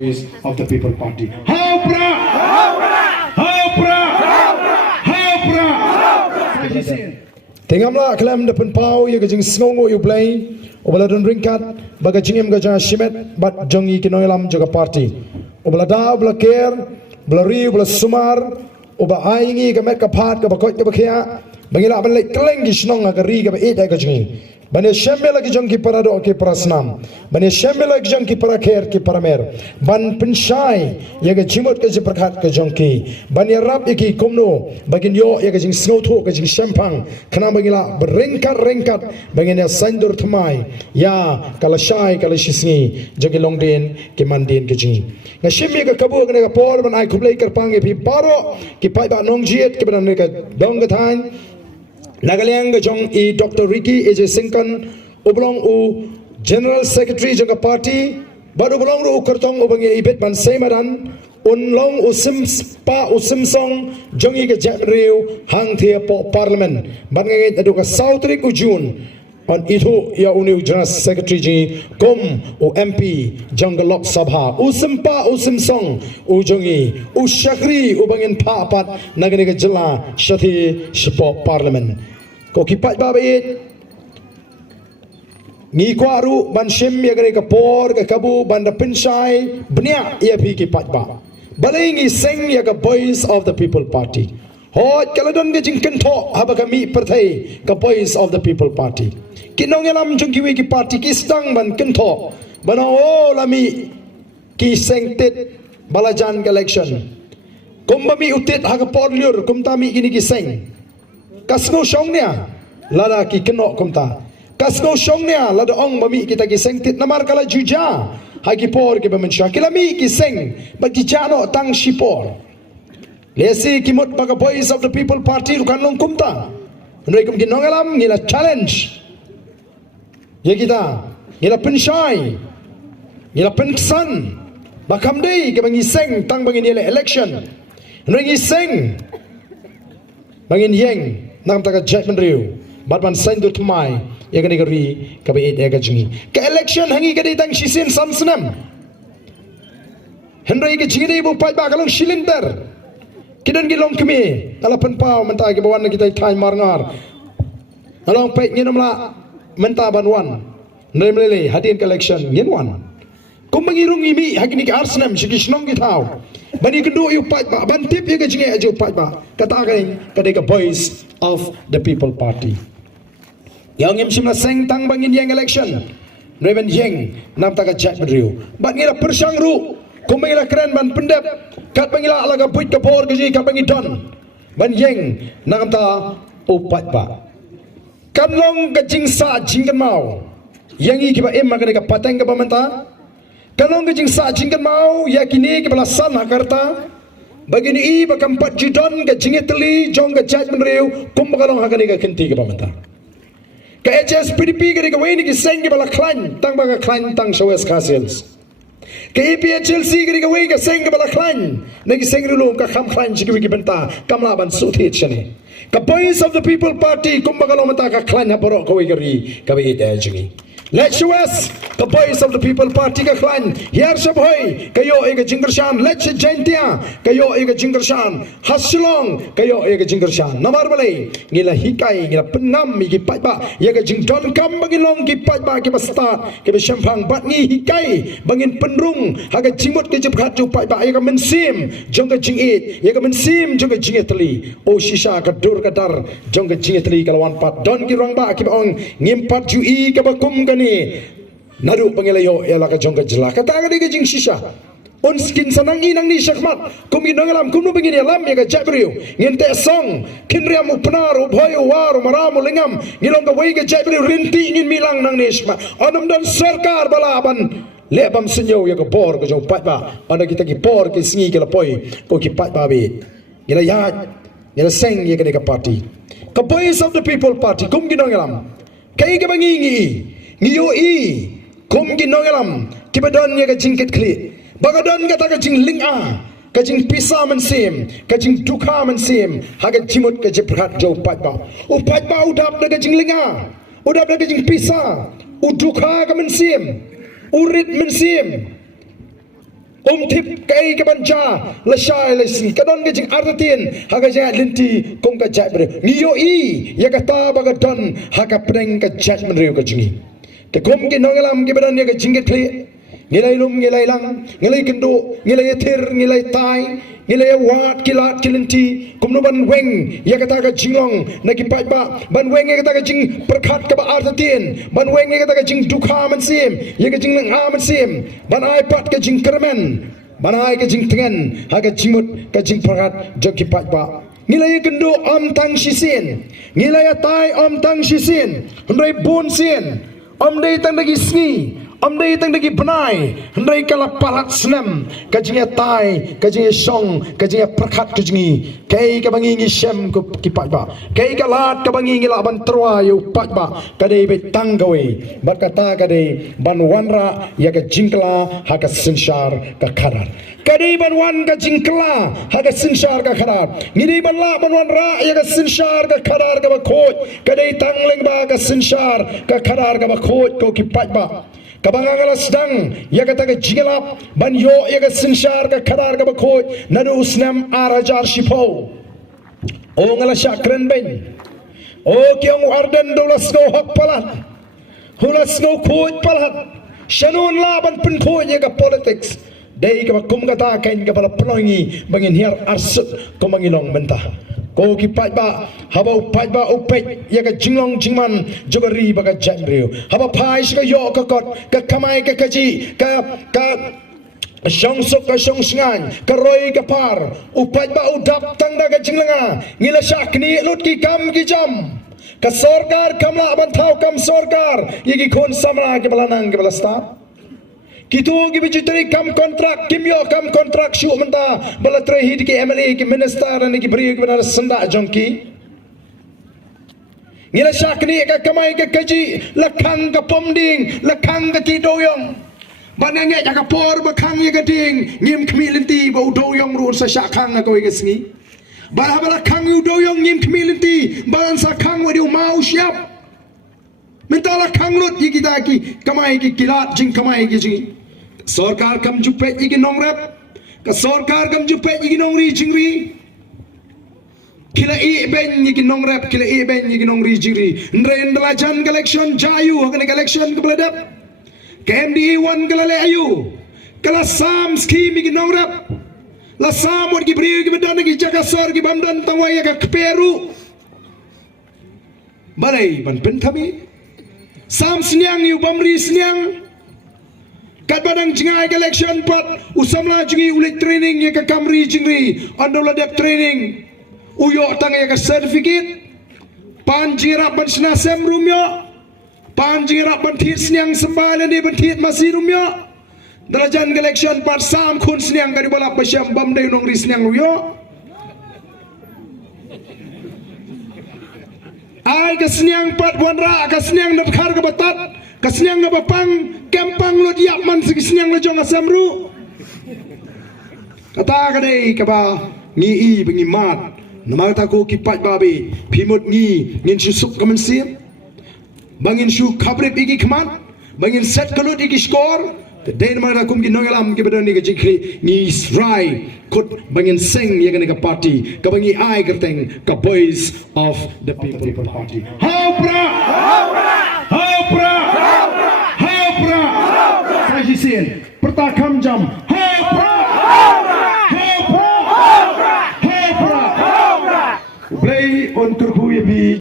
of the People Party. Haupra! Haupra! Haupra! Tengamla kelam depan pau ya kajing sngongo yu play obala don ringkat baga jingem gaja shimet bat jongi kinoilam juga party obala da obala care obala ri obala sumar oba aingi ka met ka phat ka bakot ka bakhya bangila ban lek keleng gi snong ga ri ka ba e da ka jingi bane shembe lagi jong ki parado ke prasnam bane shembe lagi jong ki para kher ki paramer ban penshai ya ga jimot ka jiprkhat ka jong ki ban ya rap ki komno bagin yo ya ga jing snotho ka jing shempang khana bagila rengkat bagin ya sandur thmai ya kalashai kalashisni jogi longden ki mandin ki jing nga shembe ka kabu ga por ban ai khublei kar pange phi paro ki pai ba nongjiet ki ban ne ka dong ga than Nagalang jong i Dr. Ricky AJ Singkan oblong u General Secretary jong party baru oblong u kartong obang ibet ban semaran unlong u simsong jong i ke jamriu hang thia po parliament ban ngai adu ka Southrik u June on itu ya uni General Secretary ji kom u MP jong Lok Sabha u simsong u jongi u shakri u bangin pa pat nagani ke jela shathi shpo parliament ko kipat babait ngi kwaru ban shem ya gani ka por ka kabu ban da pinshai bnya ya phi kipat ba balengi seng ya ka voice of the people party hot kaladon ge jingken tho haba kami perthai ka voice of the people party kinong elam jung kiwi ki party ki stang ban kentho bana o lami ki sengtet balajan election kumbami utit ha ka porliur kumtami gini ki seng kasno shongnya lada ki keno kumta kasno shongnya lada ong bami kita ki sengtet namar kala juja ha ki por ki bamensha kilami ki seng ba ki jano tang shipor lesi ki mot baga voice of the people party kan long kumta ndai kum kinong elam ngila challenge ya kita ngila penshai ngila pensan bakam dei ke bangi seng tang bangi ni election ngi seng bangin yeng nam taka judgment riu batman sign dur thmai ya gani gari ka be et ga jingi ka election hangi ga dei tang shisin samsnam hendrai ke jingi dei bu pai ba kalong cylinder kidan gilong kemi ala pen pau mentai ke bawan kita thai marngar along pai nginamla menta banwan nemlele hadin collection nginwan kumangirung imi hakini ka arsnam shikishnong githau bani kendu yu pat ba ban tip ye jinge ajo pat ba kata gain kadai ka voice of the people party yang ngim simla seng tang bangin yang election reven yeng nam ta ka chat bedriu ban ngira persang ru kumangila keren ban pendep kat bangila alaga puit ka por gaji ka bangi don ban yeng nam ta upat ba kanlong ka jingsa jingkan mau yang i kiba em magane ka pateng ka pamenta kanlong ka jingsa jingkan mau yakini ki balasan hakarta bagini i bakam pat jidon ka jingetli jong ka jaj menreu kum bakalong hakani ka kenti ka pamenta ka HS PDP ka weni ki seng ki bala klan tang baga klan tang shawes khasils ka EPHLC ka weni ka seng ka bala klan nagi seng rulum ka kham klan chi ki benta kamla ban suthit chane ka voice of the people party kumbagalong mata ka klan haporo ka wigari ka wi da jingi let's show us the voice of the people party ka klan here sabhoy kayo ega jingershan let's jaintia kayo ega jingershan haslong kayo ega jingershan namar balai ngila hikai ngila penam gi patba ega jingdon kam bagilong gi patba ki basta ki beshampang bat ngi hikai bangin penrung haga jimut ki jepkhat ju patba ega mensim jongga jingit ega mensim jongga jingetli o shisha ka dur kadar jongga jingetli kalawan pat don ki rangba ki ong ngimpat ju i ka bakum ni naru pangelayo ya laka jongga jela kata ga dege jing shisha on skin sanang inang ni shakmat kum ginang alam kum no begini alam ya ga jabriu ngente song kinriam upnar ubhoy war maram lingam ngilong ga wei ga jabriu rinti ngin milang nang nishma onam dan sarkar balaban lebam senyo ya ga bor ga jong patba ana kita ki por ki singi ke lapoi ko ki patba be ngila ya ngila seng ya ga party ka voice of the people party kum ginang alam kai ga bangi ngiyo i kum ginongalam kibadon ya ka jingket kli bagadon ka ta ka jing linga ka jing pisa man sim ka jing dukha man sim haga jimut ka jeprat jo patba u patba udap na ka jing linga udap na ka jing pisa u dukha ka man sim urit man sim tip kai ke banja la shai la si kadon ke jing artin ha ga ja linti kong ka jai bre ngiyo i ya ka ta ba ga don ha ka preng ka judgment riu ka jingi ke kom ke nongalam ke badan ya ka jing ke kli ngilai lum ngilai lang ngilai kendo ngilai thir ngilai tai ngilai wat kilat kilinti kom no ban weng ya ka ta ka jinglong na ki pai ba ban weng ya ka ta ka jing perkhat ka ba artin ban weng ya ka ta ka jing dukha man sim ya ka jing lang ha man sim ban ai pat ka jing kermen ban ai ka jing tengen ha ka jingmut ka jing perkhat jok ki pai ba ngilai kendo om tang shisin ngilai tai om tang shisin ndai bon sin om dei tang dagi sni om dei tang dagi benai ndai kala parat senam kajinga tai kajinga song kajinga perkhat kajingi kai ka bangi ngi shem ko kipat ba kai ka lat ka bangi ngi la ban trwa yu pat ba kadai be tanggawe bat kata kadai ban wanra ya ka jingkla ha ka sinshar ka kharar kadai ban wan ka jingkla ha ka sinshar ka kharar ngini ban la ban wanra ya ka sinshar ka kharar ka ba khoj kadai tangleng ba ka sinshar ka kharar ka ba khoj ko kipat ba kabangala sedang ya kata ke jingelap ban yo ya ke sinshar ke kadar ke bakhoj nadu usnam arajar shipo o ngala syakren ben o kyong arden dolas go hak palat hulas go khoj palat shanun la ban pun khoj ya ke politics dei ke kum kata kain ke pala plongi bangin hiar arsut ko mangilong mentah ko ki pai ba haba pai ba upet ya ka jinglong jingman jogari ba ka janriu haba pai shi ka yo ka kot ka kamai ka kaji ka shong sok ka shong sngan ka roi ka par upat ba udap tang da ka jinglanga ngila shakni lut ki kam ki jam ka sarkar kamla ban thau kam sarkar ye ki khon samra ke balanang ke balasta Kitu gi bijutri kam kontrak kimyo kam kontrak shu menta bala trehi ki MLA ki minister ni ki bri ki benar senda jongki ngila shakni ka kamai ka kaji lakhang ka pomding lakhang ka ti doyong banange ka por ba khang ye ka ding ngim khmilinti ba doyong ru sa shakhang ka we sngi bala bala khang yu doyong ngim khmilinti balan sa khang wa diu mau siap mentala khang lut yi kita ki kamai ki kilat jing kamai ki jing sarkar kam jupe yi ki nongrap ka sarkar kam jupe yi ki nongri jingri kila i ben yi ki nongrap kila i ben yi ki nongri jingri ndre ndala jan election jayu hakane election ke bladap KMDE 1 kala le ayu kala sam scheme yi ki nongrap la sam wat ki bri ki bedan ki jaga sor ki bamdan tangwaya ka peru balai ban penthami sam sniang yu bamri sniang kat badang jingai election pat usamla jingi ulik training ye ka kamri jingri andola dep training uyo tang ye ka certificate pan jira ban sna sem rumyo pan jira ban thit sniang sambal ni ban thit masih rumyo darajan election pat sam khun sniang ka dibola pasyam bam dei nong ri sniang ruyo ai ka sniang pat wanra ka sniang nat khar ka batat ka sniang ka bapang kempang lo diap man sigi sniang lo jong asamru kata ka dei ka ba ngi i bengi mat nama ta ko ki pat babi phimut ngi ngin susuk ka man sim bangin shu khabre igi khman bangin set kalut igi score the day nama ta kum ki nongalam ki bedani ka jikri ni rai kut bangin sing ye ka party ka bangi ai kerteng ka voice of the people party Haupra! Haupra! Haupra! Sajisin pertakam jam Haupra! Haupra! Haupra! Haupra! Play on kurhu ye bi